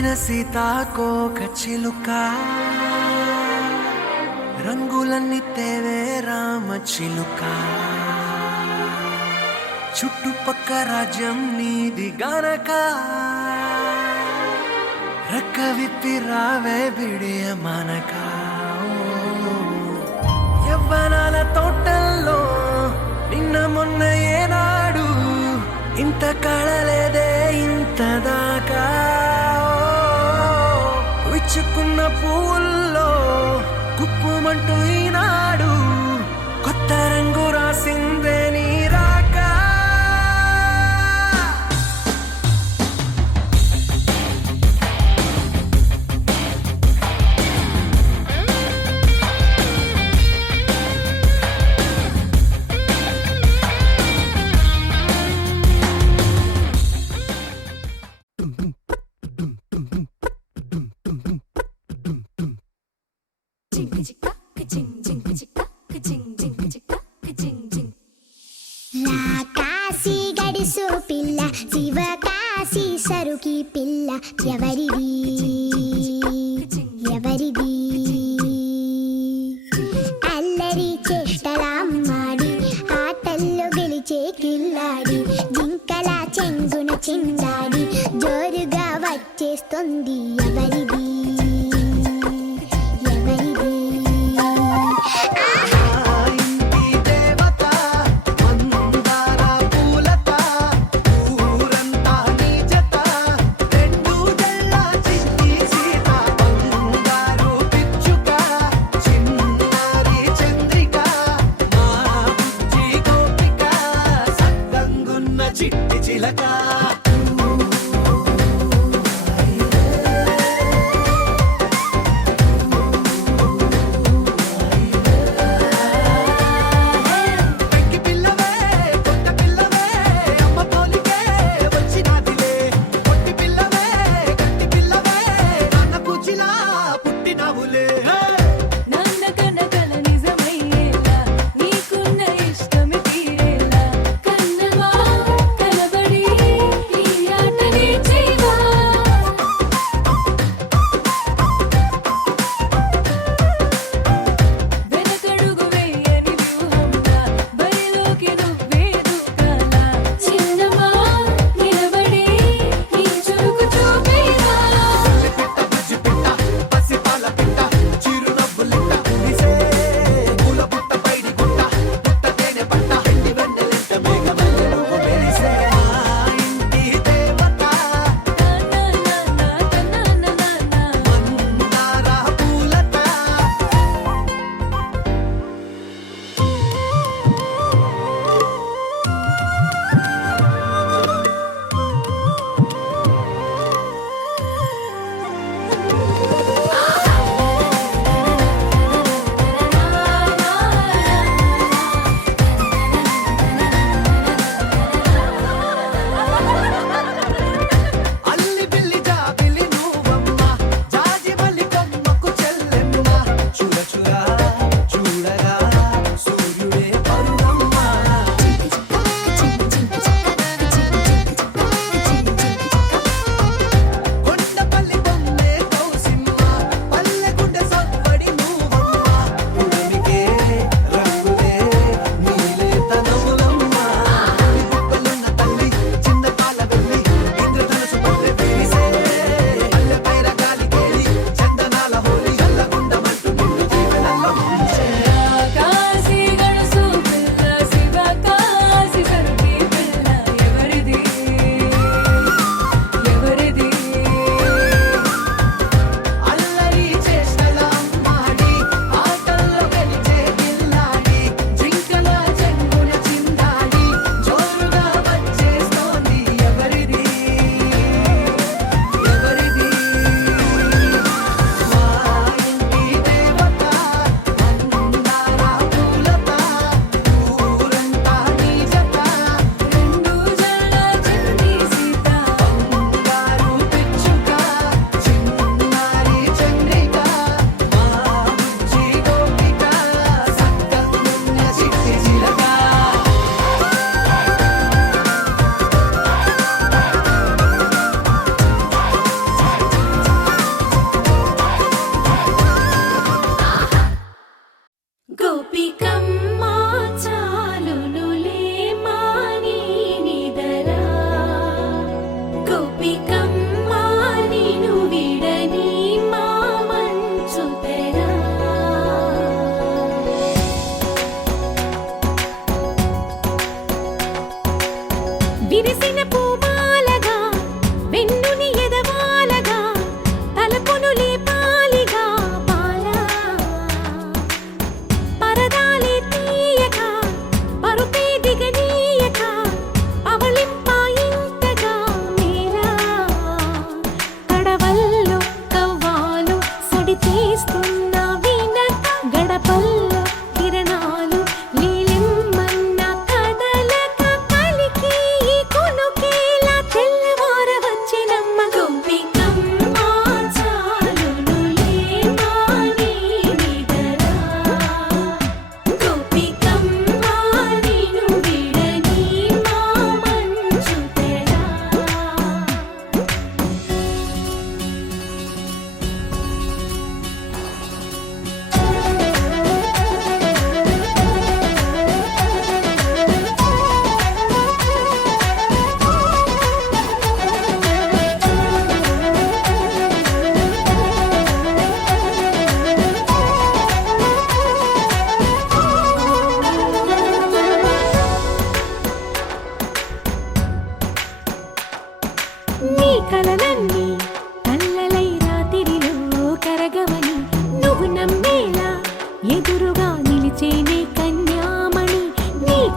సీతాకోక చిలుక రంగులన్నీ తేవే రామ చిలుక చుట్టుపక్క రాజ్యం నీది గనక రెక్క విప్పి రావే బిడియ మనక యవ్వనాల తోటల్లో నిన్న మొన్న ఏనాడు ఇంత కళలేదే ఇంత దాకా విచ్చుకున్న పూల్లో కుప్పుమంటూ ఈనాడు కొత్త రంగు రాసిందే నీ రాక కాశీ గడిసు పిల్ల శివ కాశీ సరుకి పిల్ల ఎవరిది ఎవరిది అల్లరి చేష్టలామ్మాడి ఆటల్లో గెలిచే కిల్లాడి జింకల చెంగున చిందాడి జోరుగా వచ్చేస్తుంది ఎవరిది ఎవరిది చిట్టి చిలక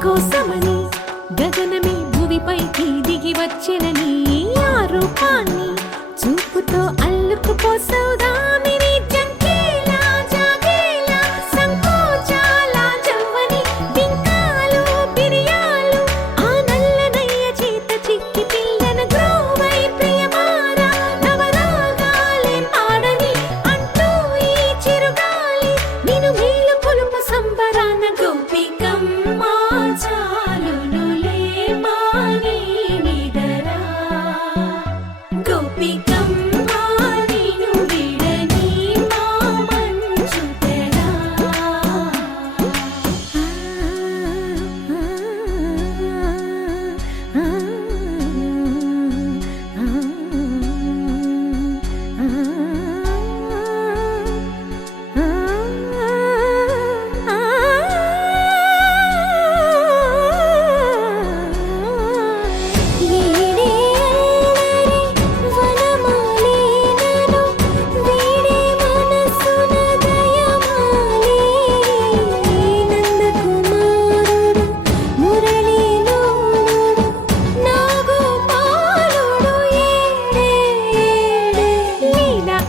కోసమని గగనమే భువిపైకి దిగి వచ్చినని ఆ రూపాన్ని చూపుతో అల్లుకుపోసౌదామిని జంకేలా జాగేలా సంకోచాల జవ్వని బింకాలు బిరియాలు ఆ నల్లనయ్య చేత చిక్కి పిల్లన గ్రోవై ప్రియమారా నవరాగాలే పాడని అంటూ ఈ చిరుగాలి నిను మేలు కొలుపు సంబరాన గోపికమ్మ చాలునులే మాని నిదరా గోపికమ్మ నిను విడని మా మంచు తెరా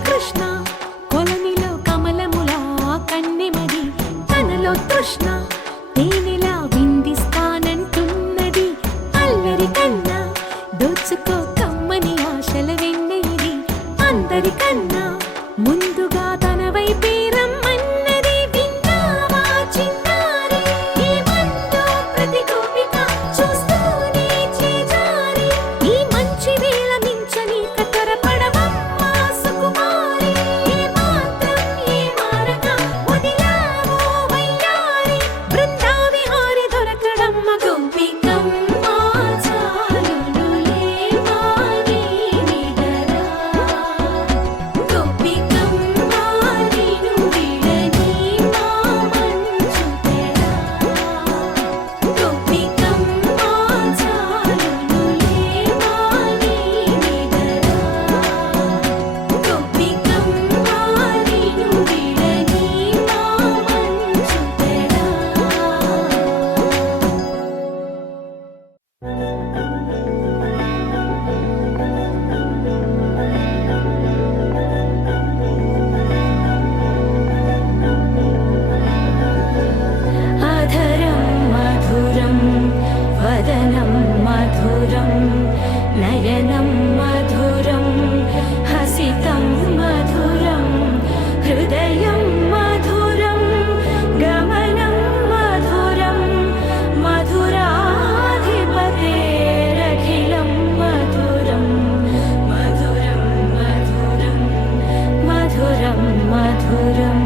కృష్ణ కొలనిలో కమలములా కన్నెమది తనలో తృష్ణ తేనెలా విందిస్తానంటున్నది అల్లరి కన్నా దోచుకో కమ్మని ఆశల వెన్నెయిది అందరికన్నా ముందుగా తన వైపే రమ్మన్నది విన్నావా చిన్నారి ఏమందో ప్రతి గోపిక చూస్తూనే చేజారి ఈ మంచి వేళ మించని కతరపడవమ్మా సుకుమారి ఏ మాత్రం ఏ మారక వదిలావో వయ్యారి బృందావిహారి దొరకడమ్మ గోపికమ్మ చాలునులే మాని నిదరా గోపికమ్మ నిను విడని మా మంచు తెరా గోపికమ్మ చాలునులే మాని నిదరా గోపికమ్మ నిను విడని మా మంచు తెరా అధరం మధురం వదనం మధురం నయనం మధురం హసితం మధురం హృదయం మధురం గమనం మధురం మధురాధిపతేరఖిలం మధురం మధురం మధురం మధురం మధురం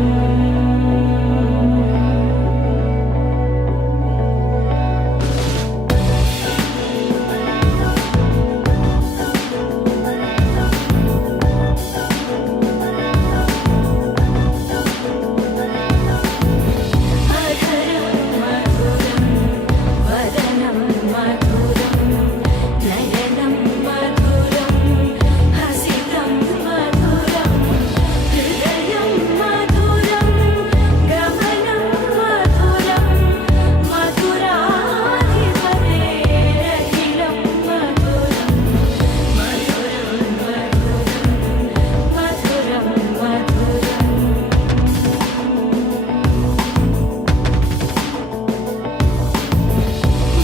అధరం మధురం వదనం మధురం నయనం మధురం హసితం మధురం హృదయం మధురం గమనం మధురం మధురాధిపతేరఖిలం మధురం మధురం మధురం మధురం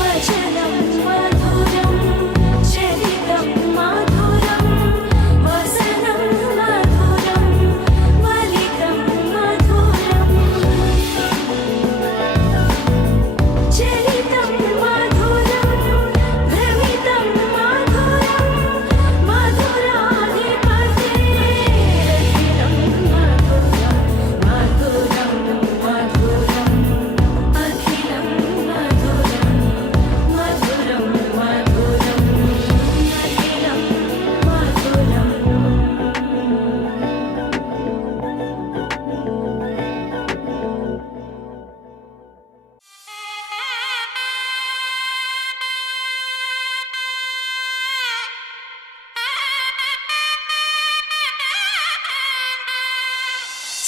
వచనం మధురం చరితం మధురం వసనం మధురం వలితం మధురం చరితం మధురం భ్రమితం మధురం మధురాధిపతేరఖిలం మధురం మధురం మధురం అఖిలం మధురం మధురం మధురం అఖిలం మధురం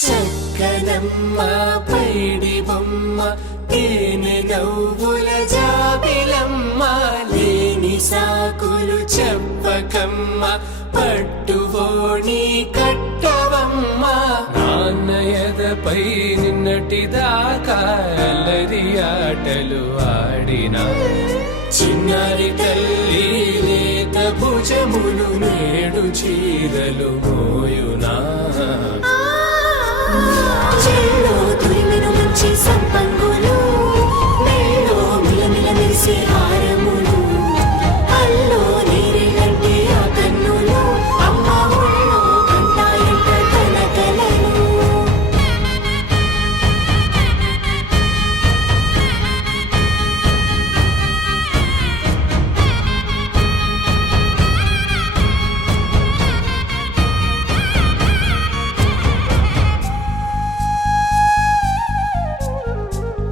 చక్కనమ్మ పైడి బొమ్మ తేనె నవ్వుల సాకులు చెప్పకమ్మ పట్టువోణి కట్టవమ్మ నాన్నయదపై నిన్నటిదాకా అల్లరి ఆటలు ఆడినా చిన్నారి తల్లి లేత భుజములు నేడు చీరలు మోయునా చెల్లో తురిమెను మంచి సంపంగులు మెల్లో మిలమిల మెరిసే హారములు అల్లో నీరెళ్ళంటే ఆ కన్నులు అమ్మ ఒళ్ళో కంటాయంట తన కలలు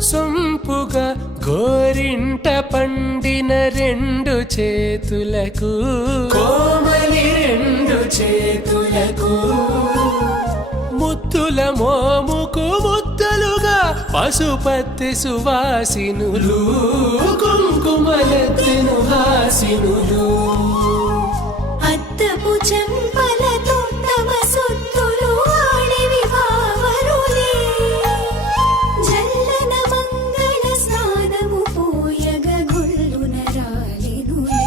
సొంపుగా గోరింట పండిన రెండు చేతులకు కోమలి రెండు చేతులకు ముద్దుల మోముకు ముద్దలుగా పశుపతి సువాసినులు కుంకుమలెత్తిను హాసినులు అద్దపు చెంపలతో తమ సొత్తులు ఆడివి బావరులే జల్లన మంగళ స్నానము పోయగ గుళ్ళున రాలినులే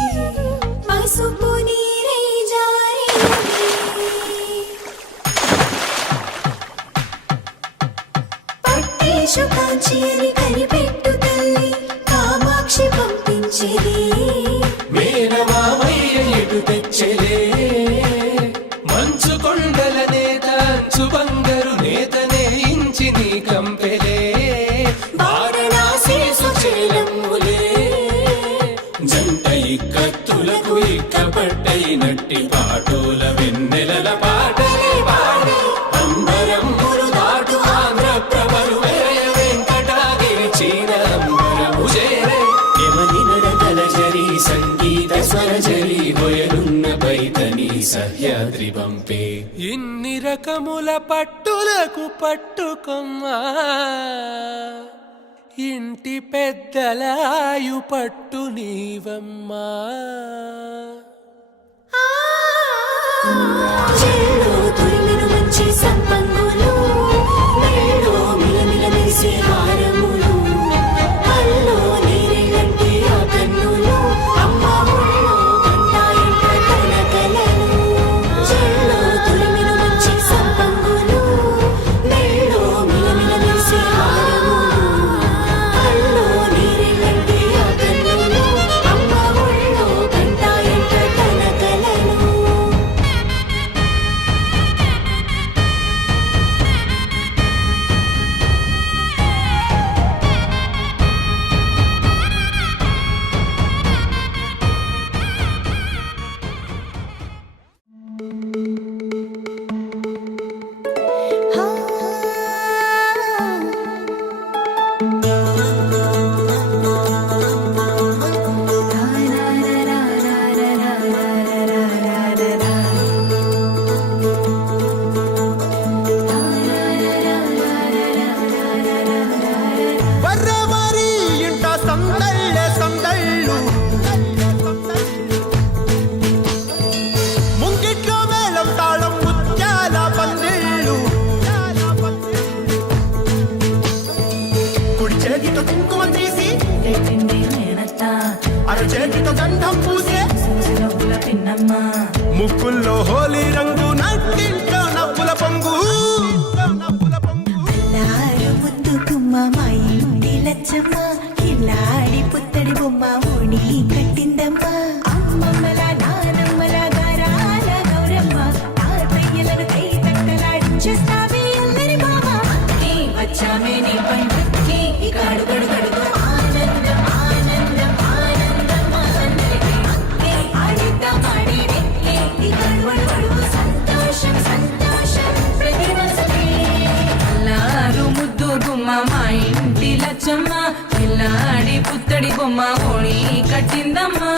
పసుపు నీరై జారినులే పట్టేశు కాంచి అని కనిపెట్టు తల్లి కామాక్షి పంపించేది మేనమామయ్య ఎటు తెచ్చలే మంచు కొండల నేత అంచు బంగారు నేతనే ఇంచి నీ కంపెలే వారణాసి సుచేలమ్ములే జంట ఇక్కత్తులకు ఇక్కపట్టైనట్టి పాటోల వెన్నెలల పాటలే పాడే అంబరమ్ములు దాటు ఆంధ్ర ప్రభలు వెరయ వెంకటాగిరి చీర అంబరము చేరే యమని నడకల జరి సంగీత స్వరజరి హొయలున్న పైతని సహ్యాద్రి పంపే ఇన్ని రకముల పట్టులకు పట్టుకొమ్మా ఇంటి పెద్దలాయు పట్టు నీవమ్మా చెల్లో తురిమెను మంచి సంపంగులు మెల్లో మిలమిల మెరిసే హారములు అల్లో నీరెళ్ళంటే ఆ కన్నులు అమ్మ ఒళ్ళో కంటాయంట తన కలలు చెల్లో తురిమెను మంచి సంపంగులు మెల్లో మిలమిల మెరిసే హారములు అల్లో నీరెళ్ళంటే ఆ కన్నులు అమ్మ ఒళ్ళో కంటాయంట తన కలలు ಬರ್ರಮರಿ ಇಂಟ ಸಂದಳ್ಳೆ ಸಂದಳ್ಳು ముంగిట్లో మేళం తాళం ముత్యాల పందిళ్ళు కుడి చేతితో కుంకుమ తీసి అర చేతితో గంధం పూసే ముక్కుల్లో హోలీ రంగు నట్టింట్లో నవ్వుల పొంగు అల్లారు ముద్దు గుమ్మ మా ఇంటి లచ్చమ్మ కిల్లాడి పుత్తడి బొమ్మ ఓణి కట్టిందమ్మ అమ్మమ్మల నానమ్మల గారాల గౌరమ్మ తాతయ్యలను కై తట్టలాడించేస్తావే అల్లరి బామ వచ్చామే నీ పండుకి ఇకాడు గడుగడుగు ఆనందం ఆనందం ఆనందం మా అందరికీ ఆడిద్దాం ఆడి ఇకాడు గడుగడుగు సంతోషం సంతోషం ప్రతి మనసుకి అల్లారు ముద్దు గుమ్మ మా ఇంటి లచ్చమ్మ పిల్లాడి పుత్తడి బొమ్మ ఓణి కట్టిందమ్మా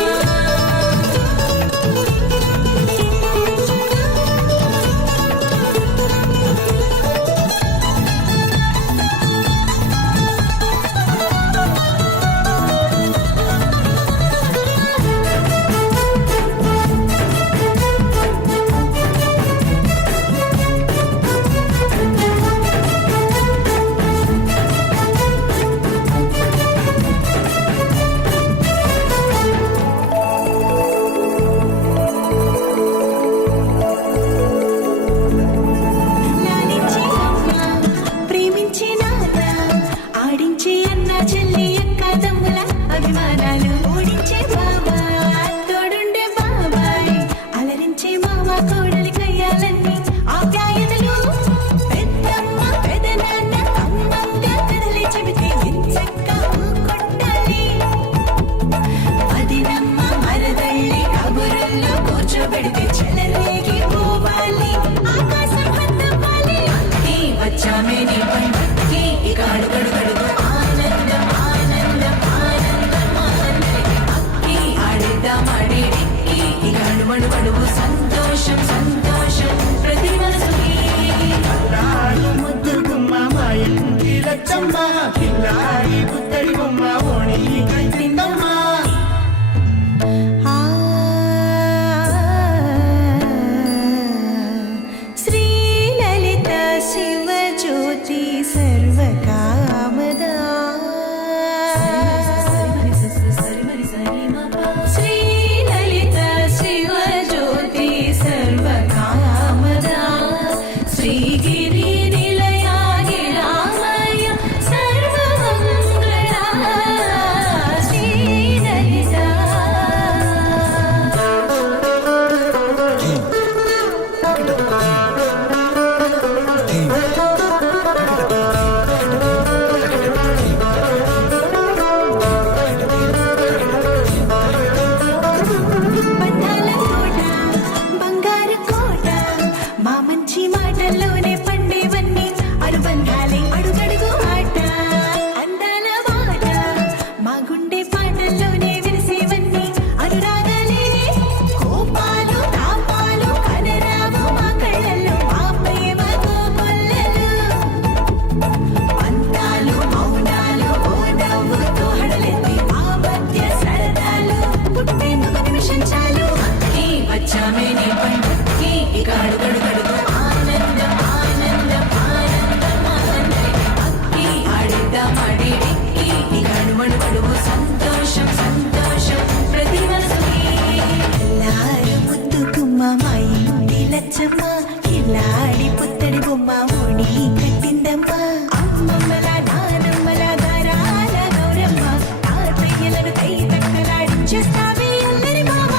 లచ్చమ్మ కిల్లాడి పుత్తడి బొమ్మ ఓడి కట్టిందమ్మ అమ్మమ్మల నానమ్మల గారాల గౌరమ్మ తాతయ్యలను కై తక్కలాడించేస్తావే అల్లరి మామ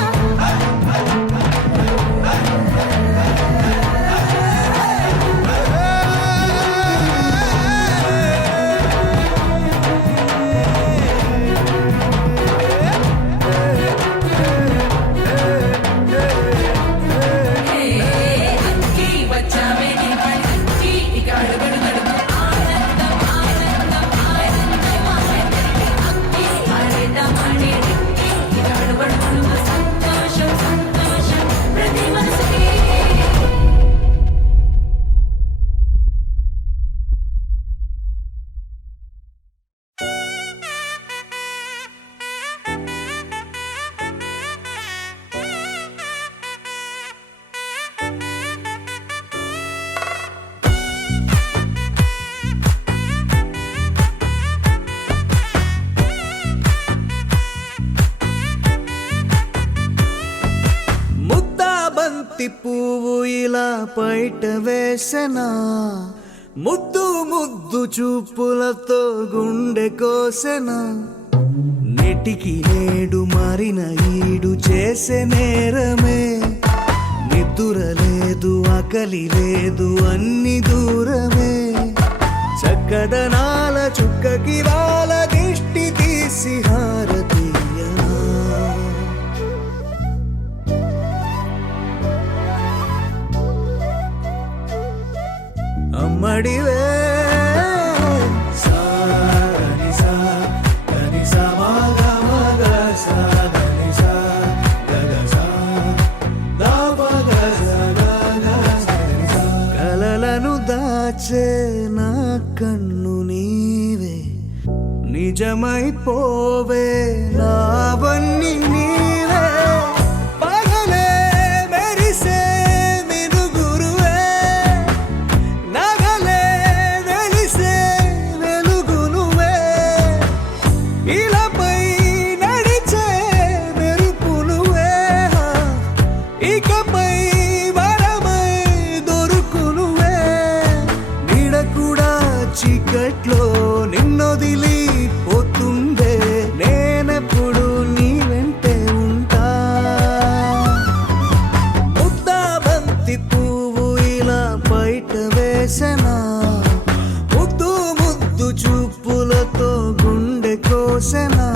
అక్కి వచ్చామే నీ పనికి ఇక అడుగడు గడుగు ఆనందం ఆనందం ఆనందం అక్కి ఆడేద్దామని ఇక అడుగడు గడుగు సంతోషం సంతోషం ప్రతి మనసుకి ముద్దా బంతి పువ్వు ఇలా బయట వేసెనా ముద్దు ముద్దు చూపులతో గుండె కోసెనా నెటికి నేడు మారిన ఈడు చేసే నేరమే నిద్ర లేదు ఆకలి లేదు అన్ని దూరమే చక్కదనాల చుక్కకి వాళ్ళ దిష్టి తీసి హారతీయనా అమ్మడివే కలలను దాచే నా కన్ను నీవే నిజమైపోవే నావన్నీ నీవే పగలే మెరిసే మినుగురువే నగలే వెలిసే వెలుగునువే ఇలాపై నడిచే మెరుపునువే ఇకపై వరమై దొరుకునువే నీడ కూడా చీకట్లో నిన్నొదిలి పోతుందే నేనెప్పుడు నీ వెంటే ఉంటా ముద్దా బంతి పువ్వు ఇలా బయట వేసెనా ముద్దు ముద్దు చూపులతో గుండె కోసెనా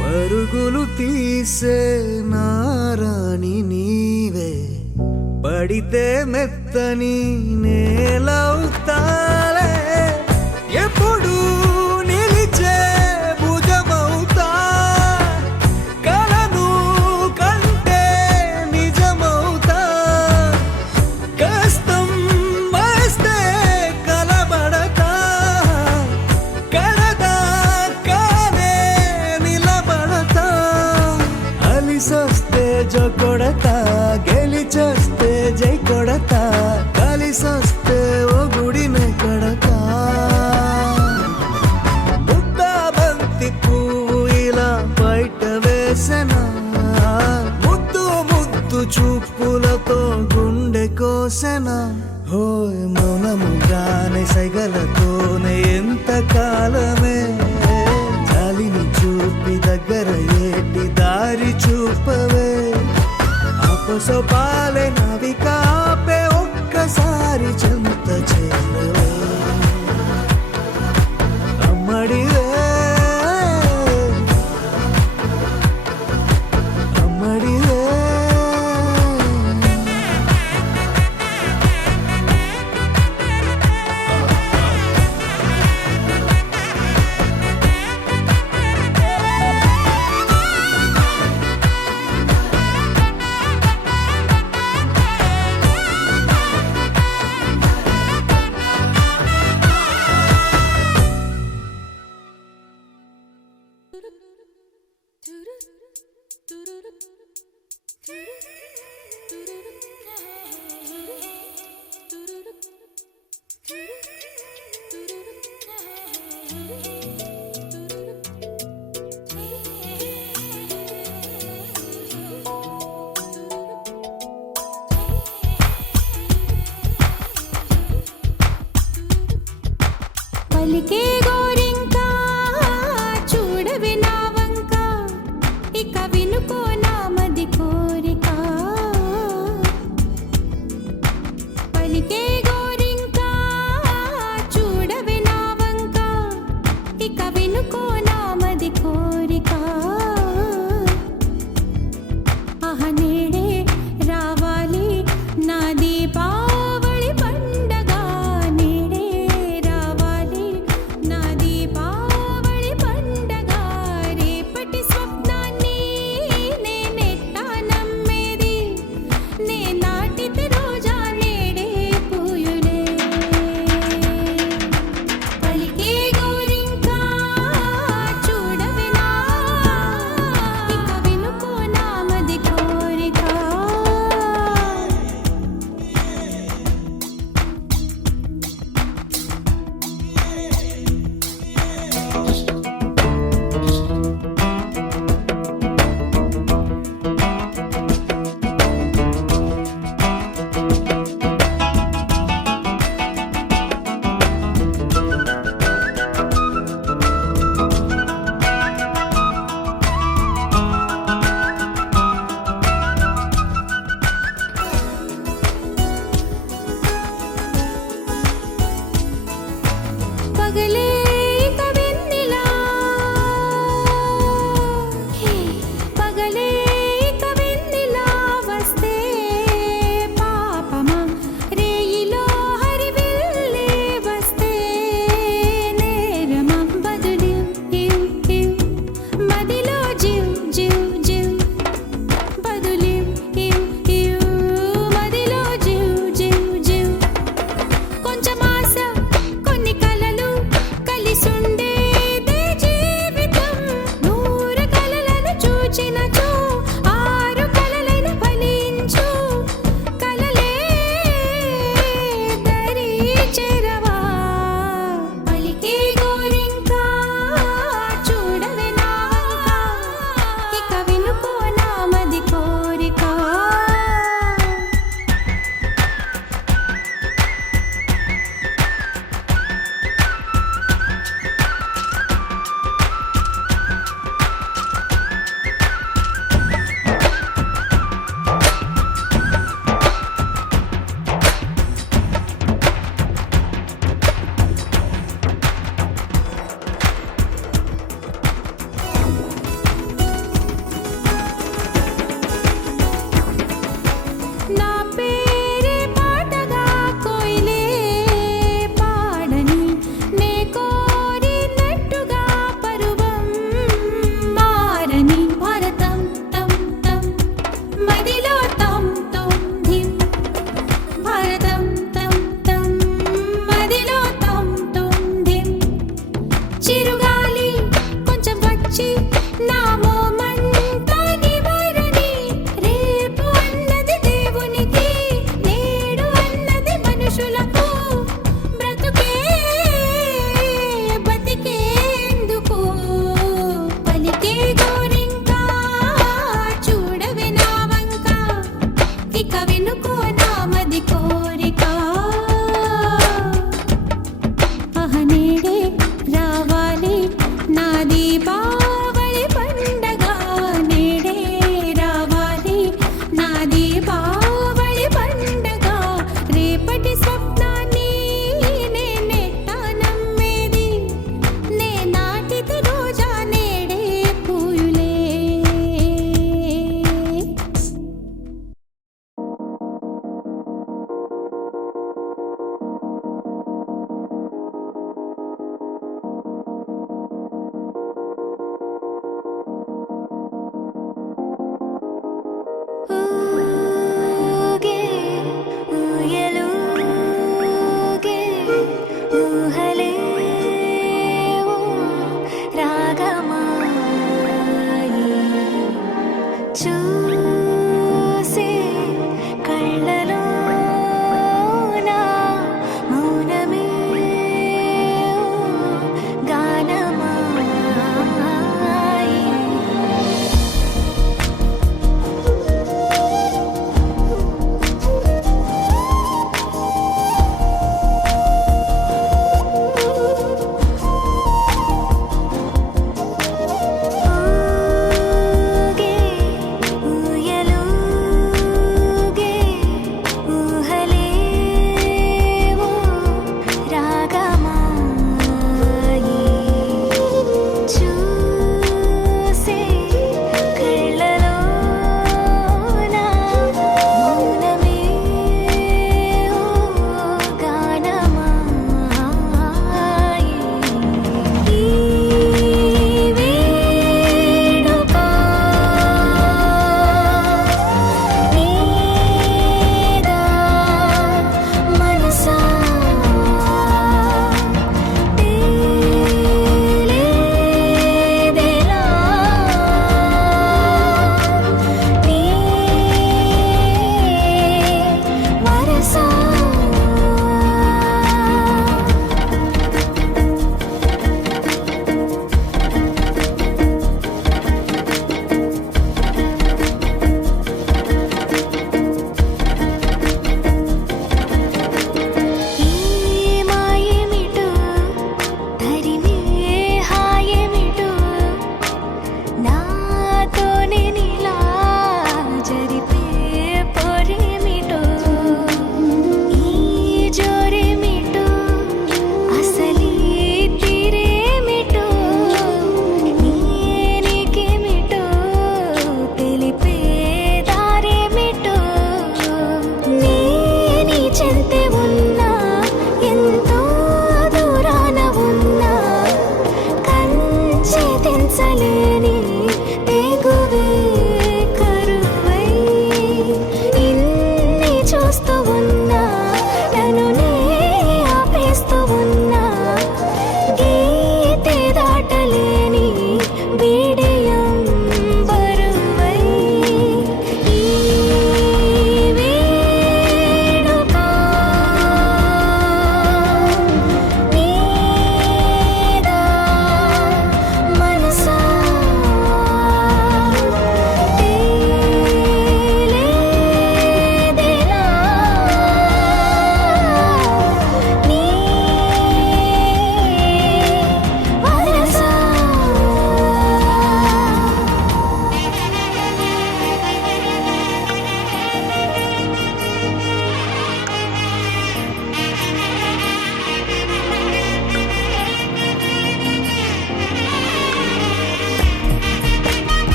పరుగులు తీసే నారాణి నీవే పడితే మెత్తని నేలవుతాలే ఎప్పుడు నిలిచే భుజమవుతా కలను కంటే నిజమవుతా కష్టం వస్తే కలబడతా కడదాకానే నిలబడతా అలిసొస్తే జో కొడతా గెలిచొస్తే జై కొడతా కలిసొస్తే ఓ గుడినే కడతా ముద్దా బంతి పువ్వు ఇలా బయట వేసెనా ముద్దు ముద్దు చూపులతో గుండె కోసెనా హోయ్ మౌనముగానే సైగలతోనే ఎంత కాలమే జాలిని చూపి దగ్గర ఏటి దారి చూపవే అపసోపాలే నవికాపే ఒక్కసారి చెంత చేరవే అమ్మడివే అమ్మడివే పలికే గోరింకా చూడవి నా వంక ఇక వినుకో నా మది కోరిక పలికే గోరింకా చూడవి నా వంక ఇక వినుకో నా మది కోరిక ఆహ నేడే రావాలి నా దీపావళి పండగ నేడే రావాలి నా దీపావళి పండగ రేపటి స్వప్నాన్ని నేనెట్టా నమ్మేది నే నాటితే రోజా నేడే పూయులే పలికే గోరింకా చూడవి నా ఇక వినుకో నా మది కోరిక పగలే కవెన్నెలా పగలే కవెన్నెలా వస్తే పాపమా రేయిలో హరివిల్లే వస్తే నేరమా బదులు మదిలో జివ్ జివ్ జివ్ బదులు మదిలో జివ్ జివ్ జివ్ కొంచెం ఆశ కొన్ని కలలు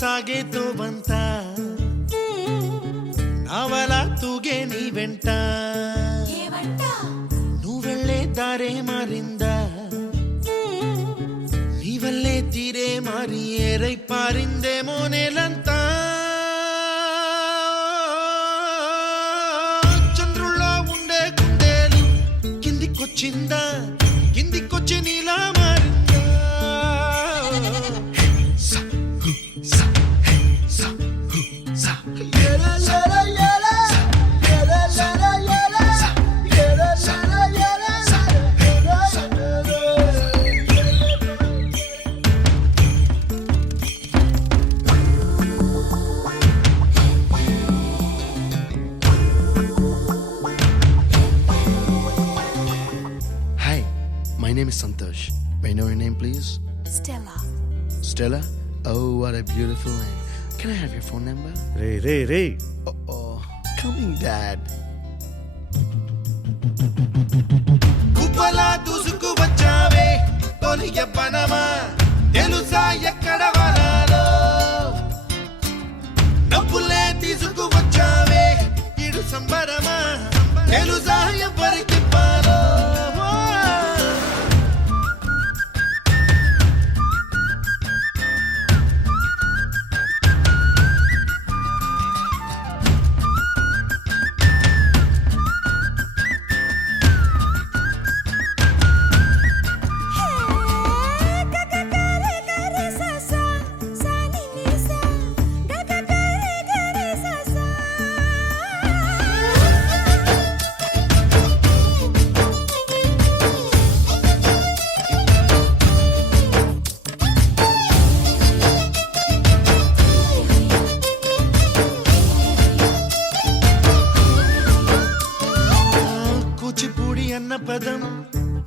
ಸಾಗೇತೋ ಬಂತ ನಾವಲ ತೂಗೆ ನೀ వెంట నువ్వెళ్ళే దారే మారింద నీ వల్లే తీరే మారి ఏరై పారిందేమో నేలంతా చంద్రుల్లో ఉండే కుందేలు కిందికొచ్చిందా కిందికొచ్చి నీలా మారిందా సా హు సా హే సా హు సా Hi, my name is Santosh. May I know your name, please? Stella. Stella? Oh, what a beautiful name. Can I have your phone number? Ray Oh, coming, Dad. కుప్పలా దూసుకు వచ్చావే తొలి యవ్వనమా తెలుసా ఎక్కడ వనాలో డబ్బులే తీసుకు వచ్చావే ఇడు సంబరమా తెలుసా ఎవరికి పాలో కూచిపూడి అన్న పదం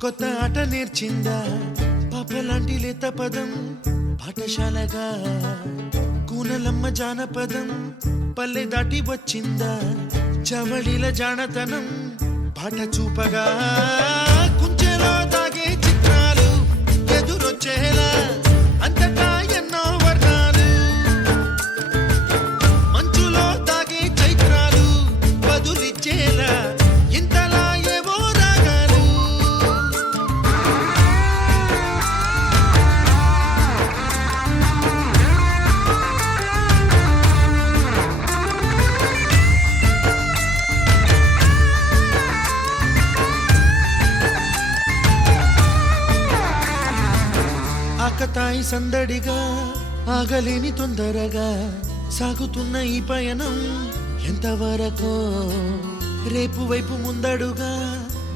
కొత్త ఆట నేర్చిందా పాపలాంటి లేత పదం పాఠశాలగా కూనలమ్మ జానపదం పల్లె దాటి వచ్చిందా చవళిల జానతనం పాట చూపగా కుంచెలో దాగే చిత్రాలు ఎదురొచ్చేలా అంతటా ఎన్నో వర్ణాలు మంచులో దాగే చైత్రాలు బదులిచ్చేలా ఇంతలా ఏవో రాగాలు ఆకతాయి సందడిగా ఆగలేని తొందరగా సాగుతున్న ఈ పయనం ఎంతవరకో రేపు వైపు ముందడుగా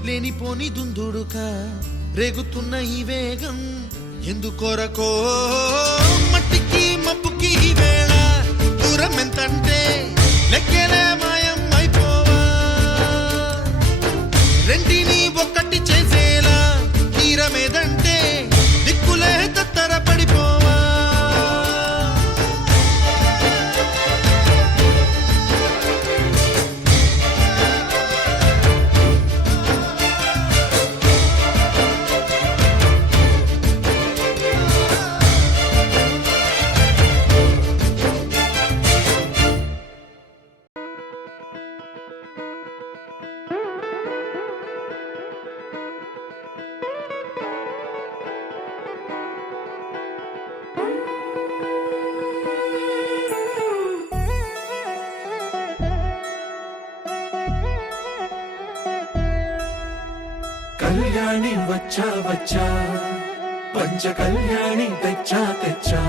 లేనిపోని దుందుడుగా రేగుతున్న ఈ వేగం ఎందుకొరకో మట్టికి మబ్బుకి ఈ వేళ దూరం ఎంతంటే లెక్కలే మాయం అయిపోవా రెంటిని ఒక్కటి చేసేలా తీరమేదంటే దిక్కులే తత్తర పడిపోవా కళ్యాణి వచ్చా వచ్చా పంచ కళ్యాణి తెచ్చా తెచ్చా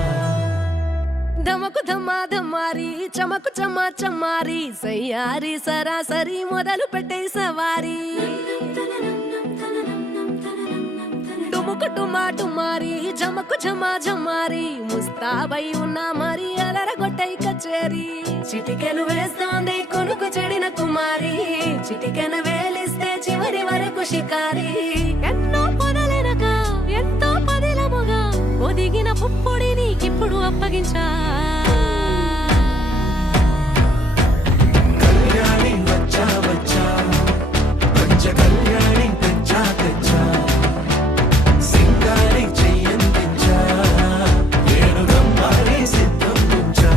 ధమకు ధమ్మా ధమ్మారి చమకు చమ్మా చమ్మారి సయ్యారి సరాసరి మొదలు పెట్టే సవారి డుముకు టుమా టుమారి జమకు ఝమా ఝమారి ముస్తాబై ఉన్నా మరి అలరగొట్టై కచేరి చిటికెను వేస్తోంది కొనుకు చెడిన కుమారి చిటికెను వేలిస్తే చివరి వరకు షికారి ఎన్నో పొదలెనక ఎంతో పదిలముగా ఒదిగిన పుప్పొడి నీకిప్పుడు అప్పగించా కళ్యాణి వచ్చా వచ్చా పంచ కళ్యాణి తెచ్చా తెచ్చా సింగారి చెయ్యందించా ఏడు గమ్మారి సిద్ధం ఉంచా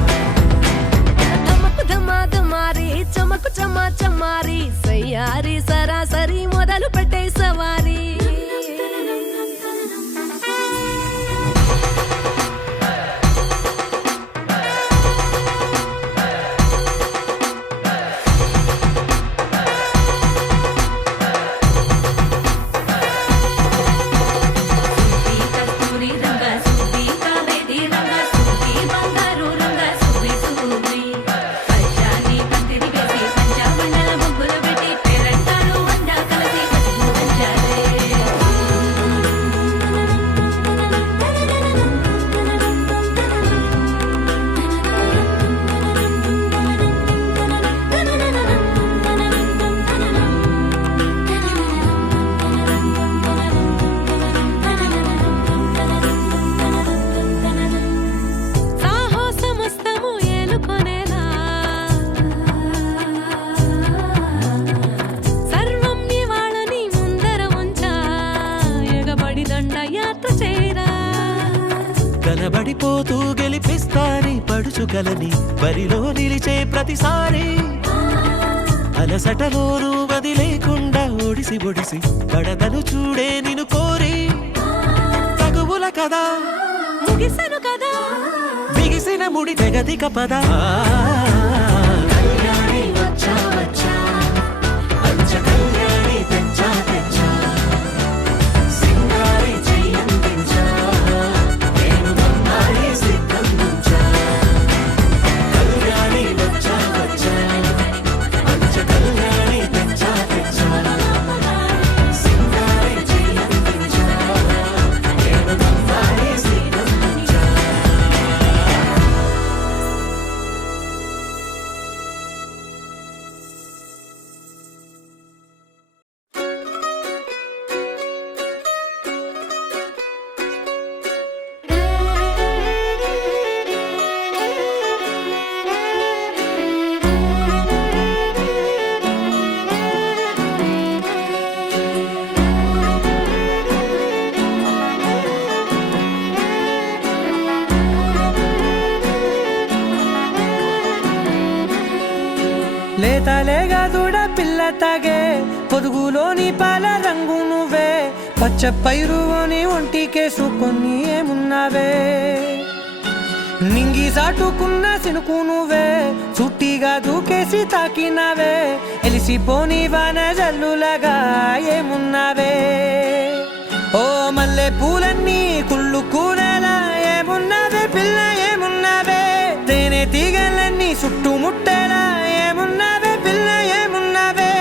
గెలిపిస్తాని పడుచు కలని బరిలో నిలిచే ప్రతిసారి అలసటలోనూ వదిలేకుండా ఒడిసి ఒడిసి పడతను చూడే నిన్ను కోరి తగువుల కదా ముగిసను కదా బిగిసిన ముడి తెగదిక పద కళ్యాణి వచ్చా వచ్చా పంచ కళ్యాణి తెచ్చా తెచ్చా సింగారి చెయ్యందించా నేను బంగారి సిద్ధం నుంచా కళ్యాణి వచ్చా వచ్చా పంచ కళ్యాణి తెచ్చా తెచ్చా సింగారి చెయ్యందించా నేను బంగారి సిద్ధం నుంచా లేతలేగా దూడ పిల్ల తాగే పొదుగులోని పాల రంగు నువ్వే పచ్చ పైరుని ఒంటికేసుకొని ఏమున్నావే నింగి సాటుకున్న సినుకు నువ్వే చుట్టిగా దూకేసి తాకినావే ఎలిసిపోని వాన జల్లులాగా ఏమున్నావే ఓ మల్లె పూలన్నీ కుళ్ళు కూనేలా ఏమున్నావే పిల్ల ఏమున్నావే తేనె తీగలన్నీ చుట్టుముట్టేలా ఏమున్నావే పిల్ల ఏమున్నావే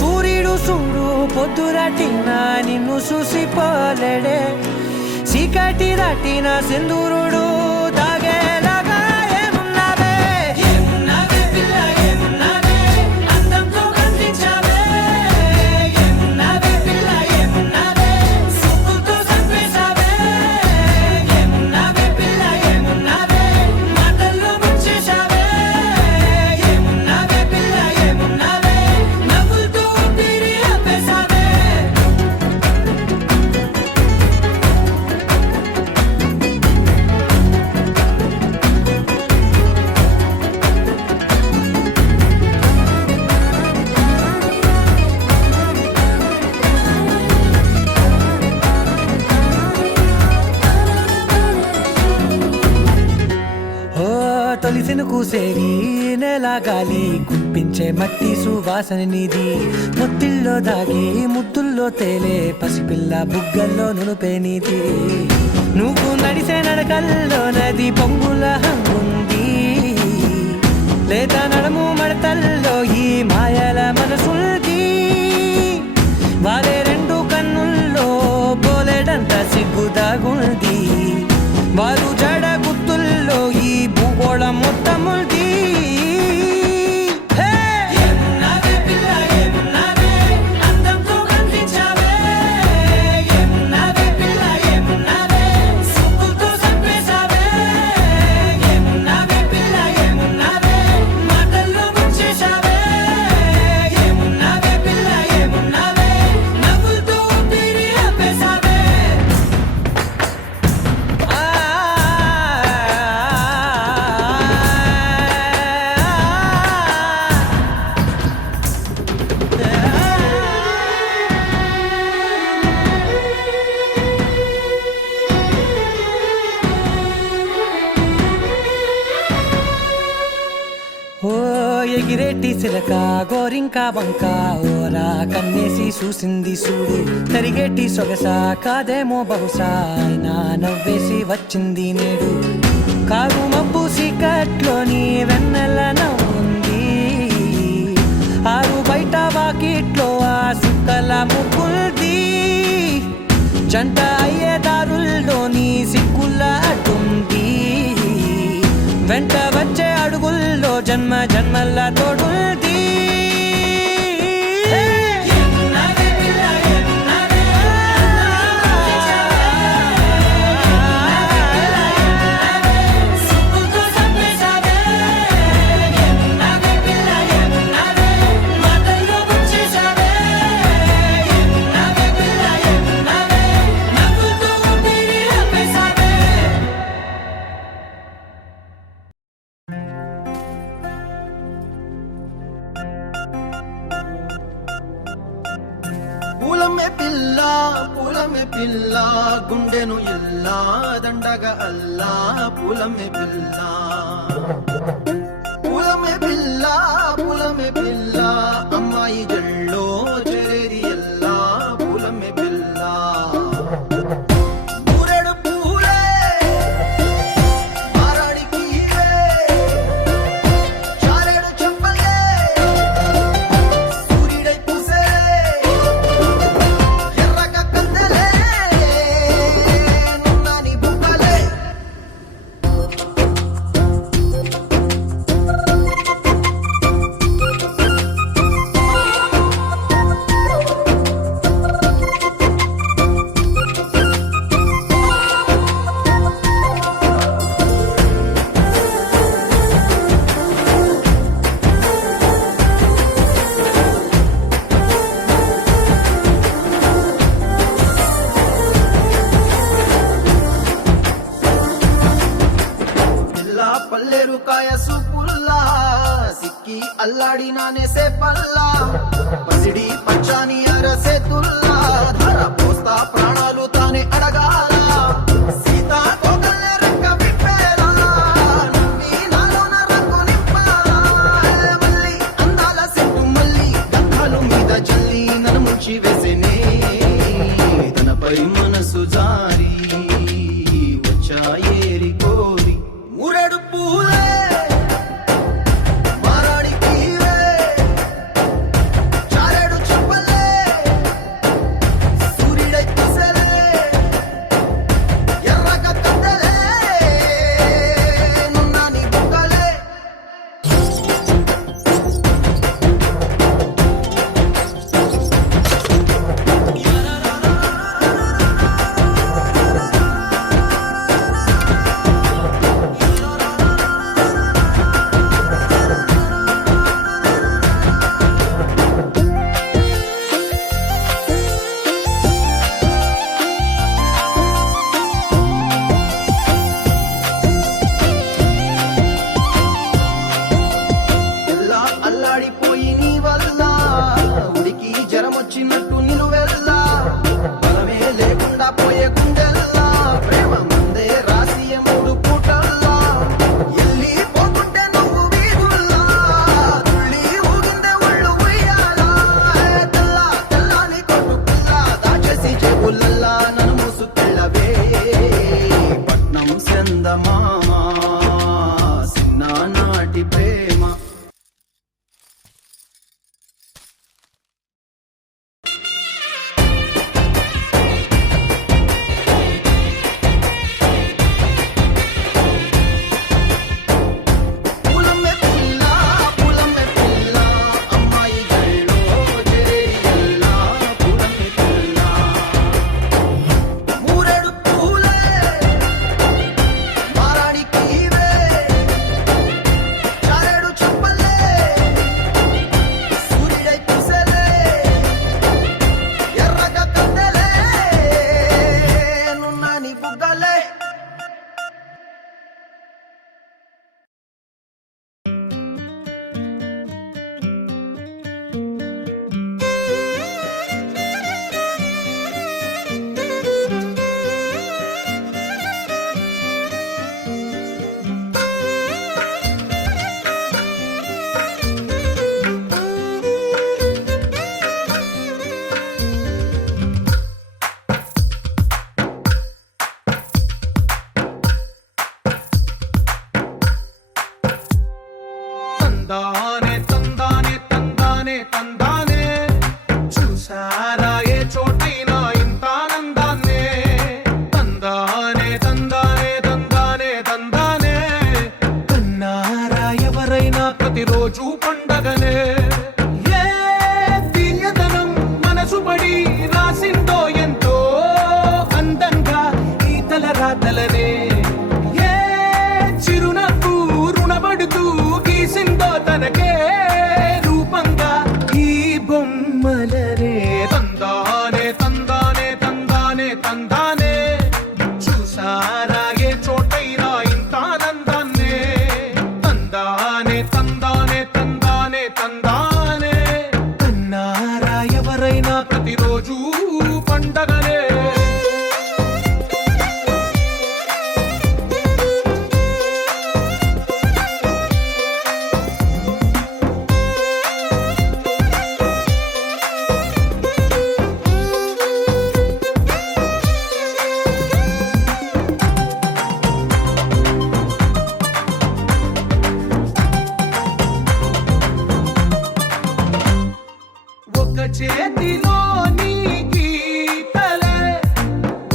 సూర్యుడు చూడు పొద్దురాటిన నిన్ను చూసిపోలేడే చీకటి దాటిన సింధూరుడు తాగేలాగా ఏమున్నావే ఏమున్నావే పిల్ల ఏమున్నావే అందంతో కనిపించావే ఏమున్నావే పిల్ల ఏమున్నావే సుక్కుతో చంపేశావే ఏమున్నావే పిల్ల ఏమున్నావే మాటల్లో ముంచేశావే ఏమున్నావే పిల్ల ఏమున్నావే నవ్వులతో ఊపిరి ఆపేశావే ఓ తొలిసిను కూసేరి నెల గాలి కుప్పించే మట్టి సువాసన నీది ముత్తిల్లో దాగి ముద్దుల్లో తేలే పసిపిల్ల బుగ్గల్లో నునుపే నీది నువ్వు నడిసే నడకల్లో నది పొంగుల హంగుంది లేత నడుము మడతల్లో ఈ మాయల మనసుల్ది వారే రెండు కన్నుల్లో బోలెడంత సిగ్గుదాగుంది వారు జడ గుత్తుల్లో ఈ భూగోళం మొత్తముల్ది ఏమున్నావే పిల్ల ఏమున్నావే అందంతో కనిపించావే ఏమున్నావే పిల్ల ఏమున్నావే సుక్కుతో చంపేశావే ఏమున్నావే పిల్ల ఏమున్నావే మాటల్లో ముంచేశావే ఏమున్నావే పిల్ల ఏమున్నావే నవ్వులతో ఊపిరి ఆపేశావే ఓ ఎగిరేటి సిలక గోరింక వంక ఓరా కన్నేసి చూసింది చూడు తరిగేటి సొగస కాదేమో బహుశా అయినా నవ్వేసి వచ్చింది నేడు కారు మబ్బు సీకట్లోని వెన్నెల నవ్వుంది ఆరు బయట వాకిట్లో ఆ సుక్కల ముగ్గుల్ది జంట అయ్యే దారుల్లోని సిక్కుల అడ్డుంది వెంట వచ్చే అడుగుల్లో జన్మ జన్మల తోడుంది ఏమున్నావే పిల్ల ఏమున్నావే సుక్కుతో చంపేశావే ఏమున్నావే పిల్ల ఏమున్నావే మాటల్లో ముంచేశావే ఏమున్నావే పిల్ల ఏమున్నావే నవ్వులతో ఊపిరి ఆపేశావే పూలమే పిల్ల గుండెను ఎల్లా దండగ అల్లా పూలమే పిల్ల పూలమే పిల్ల అమ్మాయి జల్లో చెరేది ఎల్లా పూలమే పిల్ల ఊరెడు పూలే మారాడికి చారెడు చెప్పలే సూర్యుడై పూసే ఎర్రగ కందలే నున్నాని బుక్కలే పిల్ల పల్లెరు కాయ సూపుల్లా సిక్కి అల్లాడి నానేసే పల్లా పసిడి పచ్చాని అరసే తుల్లా ధర పోస్తా ప్రాణాలు తానే అడగాల సీతా కోకల్లే రెక్క విప్పేలా నవ్వి నాలోన రంగు నింపాలా మళ్ళీ అందాల సెట్టు మళ్ళీ గంధాలు మీద జల్లి నన్ను ముంచి వేసేనే తనపై మనసు జారి వచ్చాయేరి కోరి ఊరెడు పూలే మారాడికి చారెడు చెప్పలే సూర్యుడై పూసలే ఎర్రగ కందలే నున్నాని బుక్కలే ఎల్లా అల్లాడిపోయి నీ వల్ల ఉడికి జరమొచ్చినట్టు నిలువెల్లా బలమే లేకుండా పోయే గుండెల్లా ప్రేమ ముందే రాసి మూడు పూటల్లా ఎల్లి పోతుంటే నువ్వు వీధుల్లా తుళ్ళి ఊగిందే ఒళ్ళు ఉయ్యాలా తెల్లని కొట్టు పిల్ల దాచేసి జేబులల్లా నన్ను మూసుకెళ్ళవే పట్నం సెందమామ చిన్ననాటి ప్రేమ పూలమే పిల్ల అమ్మాయి జల్లో చెరేయల్లా పూలమే పిల్ల మూరెడు పూలే మారాడికి చారెడు చెప్పలే సూర్యుడై పూసలే ఎర్రగ కందలే నున్నాని బుగ్గలే తందానే తందానే తందానే తందానే చూసారా ఏ చోటైనా ఇంత ఆనందాన్నే తందానే తందానే తందానే తందానే కన్నారా ఎవరైనా ప్రతిరోజు పండగనే ఏ తీయదనం మనసు పడి రాసిందో ఎంతో అందంగా ఈ తల రాతలనే ఏ చిరునవ్వు రుణపడుతూ గీసిందో తనకే రూపంగా ఈ బొమ్మలనే తందానే తందానే తందానే తందానే చూసారా ఏ చోటైనా ఇంత ఆనందాన్నే తందానే తందానే తందానే చేతిలో నీ గీతలే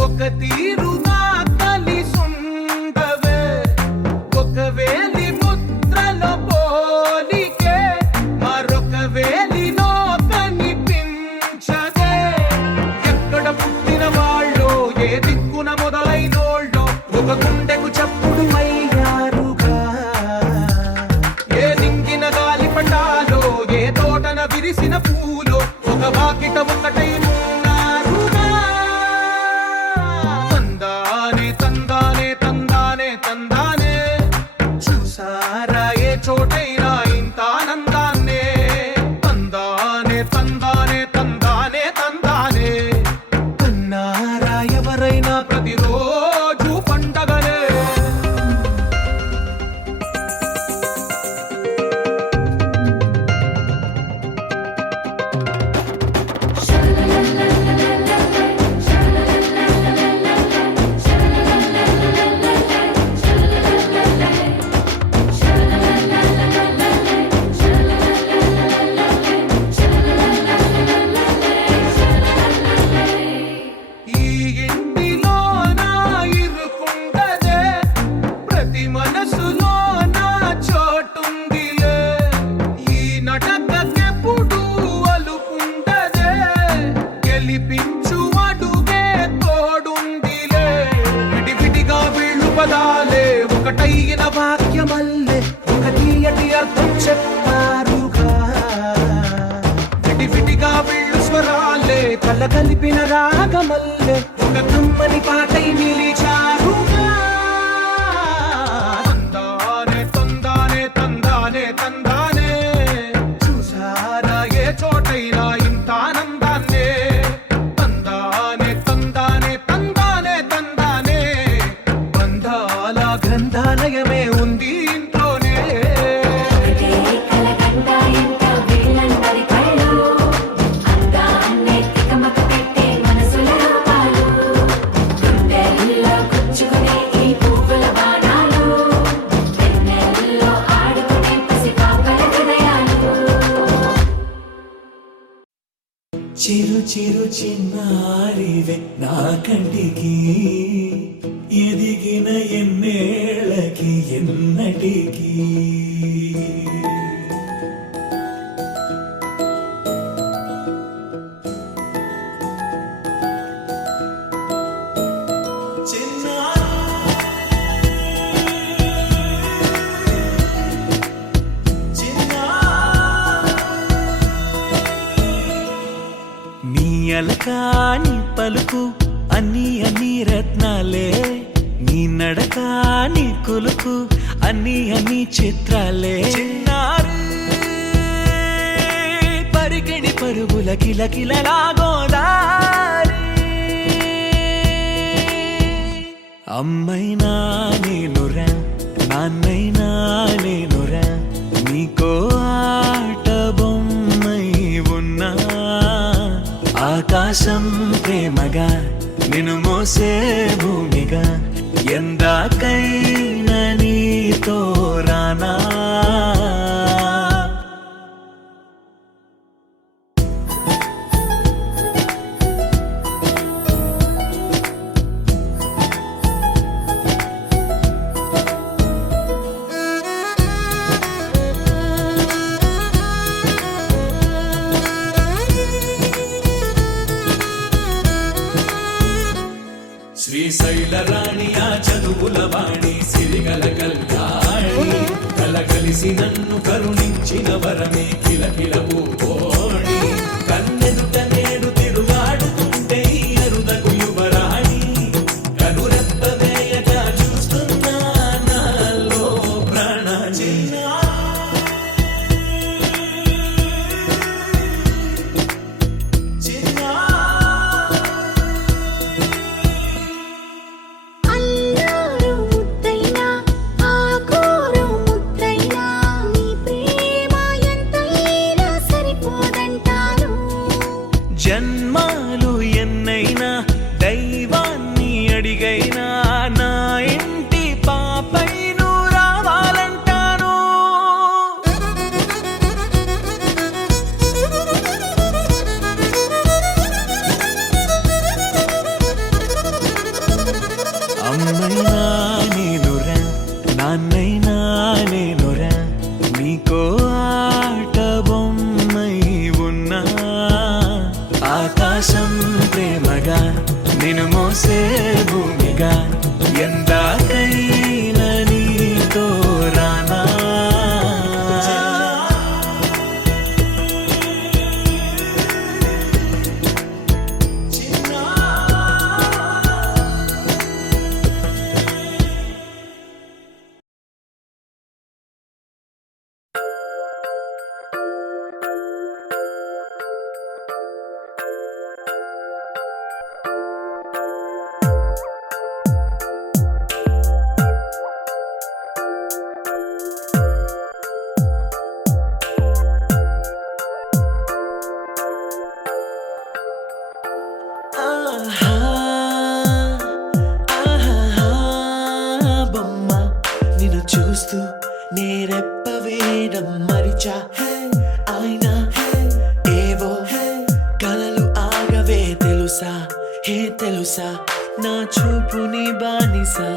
ఒక తీరుగా కలిసుండవే ఒక వేలి ముద్రలో పోలికే మరొక వేలిలో కనిపించదే ఎక్కడ పుట్టిన వాళ్ళో ఏ దిక్కున మొదలైనోళ్ళో ఒక గుండెకు చప్పుడు అయ్యారుగా ఏ దింగిన గాలి పటాలో ఏ తోటన విరిసిన పూలో ఒక వాకిట ఒకటై ఉన్నారుగా తందానే తందానే తందానే తందానే చూసారా ఏ చోటైనా ఇంత ఆనందాన్నే తందానే తందానే తందానే తందానే అన్నారా ఎవరైనా ప్రతిరోజు పండగనే ఈ ఇంటిలో నా ఇరుకుండదే ప్రతి మనసులో నా చోటుందిలే ఈ నటకెప్పుడు అలుకుండదే గెలిపించు అడుగే తోడుందిలే విడివిడిగా వీళ్ళు పదాలే ఒకటైన వాక్యమల్లే ఒక తీయటి అర్థం చెప్పారుగా విడివిడిగా వీళ్ళు స్వరాలే కల కలిపిన రాగమల్లే ఒక కమ్మని పాటై నిలిచారుగా తందానే తందానే తందానే తందానే చూసారా ఏ చోటైనా ఇంత ఆనందాన్నే తందానే తందానే తందానే తందానే బంధాల గ్రంథాలయమే ఉంది ఇంట్లోనే ఒకటే కలకండ ఇంట వీళ్ళందరి కళ్ళు అందాన్నే తికమక పెట్టే మనసుల రూపాలు గుండెల్లో గుచ్చుకునే ఈ పువ్వుల బాణాలు వెన్నెల్లో ఆడుకునే పసిపాపల హృదయాలు చిరు చిరు చిన్నారివే నా కంటికి ఎదిగిన ఎన్నేళ్ళకి ఎన్నటికి నీ అలకాని పలుకు అన్ని అన్ని రత్నాలే నీ నడక నీ కొలుకు అన్ని అన్ని చిత్రాలే చిన్నారు పరికిణి పరుగుల కిలకిలలాగోదారి అమ్మైనా నేనురా నాన్నైనా నేనురా నీకో ఆట బొమ్మై ఉన్నా ఆకాశం ప్రేమగా నిన్ను మోసే భూమిగా ఎందాకైనా నీతో రానా శ్రీశైల రాణి ఆ చదువుల వాణి సిరిగల కళ్యాణి చూస్తూ నేరెప్ప వేయడం మరిచా అయినా ఏవో కలలు ఆగవే తెలుసా హే తెలుసా నా చూపు నీ బానిసా